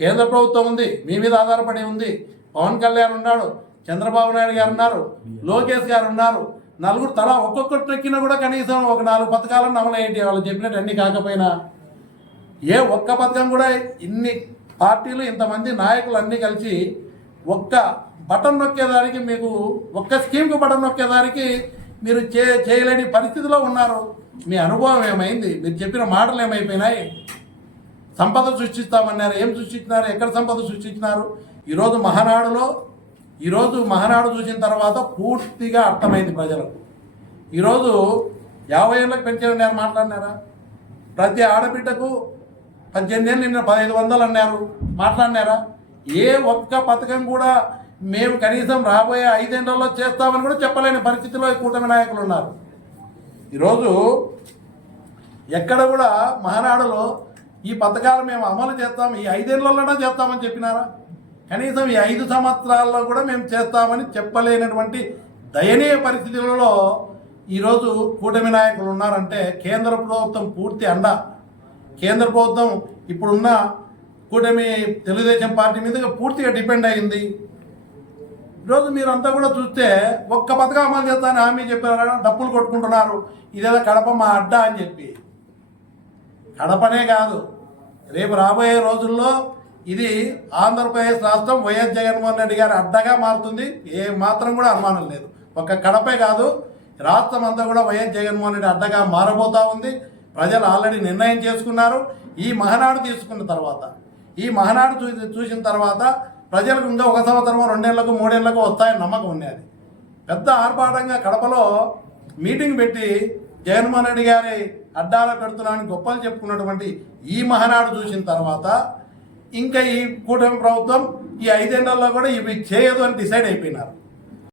కేంద్ర ప్రభుత్వం ఉంది మీ మీద ఆధారపడి ఉంది. పవన్ కళ్యాణ్ ఉన్నాడు చంద్రబాబు నాయుడు గారు ఉన్నారు లోకేష్ గారు ఉన్నారు. నలుగురు తల ఒక్కొక్కటి ఎక్కినా కూడా కనీసం ఒక నాలుగు పథకాలను అమలయ్యేటి వాళ్ళు చెప్పినట్టు అన్ని కాకపోయినా ఏ ఒక్క పథకం కూడా ఇన్ని పార్టీలు ఇంతమంది నాయకులు అన్నీ కలిసి ఒక్క బటన్ నొక్కేదానికి మీకు ఒక్క స్కీమ్కి బటన్ నొక్కేదానికి మీరు చే చేయలేని పరిస్థితిలో ఉన్నారు. మీ అనుభవం ఏమైంది? మీరు చెప్పిన మాటలు ఏమైపోయినాయి? సంపద సృష్టిస్తామన్నారు. ఏం సృష్టించినారు? ఎక్కడ సంపద సృష్టించినారు? ఈరోజు మహానాడులో ఈరోజు మహానాడు చూసిన తర్వాత పూర్తిగా అర్థమైంది ప్రజలకు. ఈరోజు యాభై ఏళ్ళకి పెంచారని నేను మాట్లాడినారా? ప్రతి ఆడబిడ్డకు పద్దెనిమిది ఏళ్ళు నిన్న పదహైదు వందలు అన్నారు మాట్లాడినారా? ఏ ఒక్క పథకం కూడా మేము కనీసం రాబోయే ఐదేళ్ళలో చేస్తామని కూడా చెప్పలేని పరిస్థితిలో ఈ కూటమి నాయకులు ఉన్నారు. ఈరోజు ఎక్కడ కూడా మహానాడులో ఈ పథకాలు మేము అమలు చేస్తాం ఈ ఐదేళ్ళలోనే చేస్తామని చెప్పినారా? కనీసం ఈ ఐదు సంవత్సరాల్లో కూడా మేము చేస్తామని చెప్పలేనటువంటి దయనీయ పరిస్థితులలో ఈరోజు కూటమి నాయకులు ఉన్నారంటే కేంద్ర ప్రభుత్వం పూర్తి అండ. కేంద్ర ప్రభుత్వం ఇప్పుడున్న కూటమి తెలుగుదేశం పార్టీ మీదుగా పూర్తిగా డిపెండ్ అయింది. ఈరోజు మీరంతా కూడా చూస్తే ఒక్క పథకం అమలు చేస్తానని హామీ చెప్పారు డప్పులు కొట్టుకుంటున్నారు. ఇదేదో కడప మా అడ్డా అని చెప్పి. కడపనే కాదు రేపు రాబోయే రోజుల్లో ఇది ఆంధ్రప్రదేశ్ రాష్ట్రం వైఎస్ జగన్మోహన్ రెడ్డి గారి అడ్డగా మారుతుంది. ఏ మాత్రం కూడా అనుమానం లేదు. ఒక్క కడపే కాదు రాష్ట్రం అంతా కూడా వైఎస్ జగన్మోహన్ రెడ్డి అడ్డగా మారబోతా ఉంది. ప్రజలు ఆల్రెడీ నిర్ణయం చేసుకున్నారు. ఈ మహనాడు తీసుకున్న తర్వాత ఈ మహనాడు చూ చూసిన తర్వాత ప్రజలకు ఇంకా ఒక సంవత్సరం రెండేళ్ళకు మూడేళ్ళకు వస్తాయని నమ్మకం ఉండేది పెద్ద ఆర్భాటంగా కడపలో మీటింగ్ పెట్టి జగన్మోహన్ రెడ్డి గారి అడ్డాల పెడుతున్నామని గొప్పలు చెప్పుకున్నటువంటి ఈ మహనాడు చూసిన తర్వాత ఇంకా ఈ కూటమి ప్రభుత్వం ఈ ఐదేళ్ళలో కూడా ఇవి చేయదు అని డిసైడ్ అయిపోయినారు.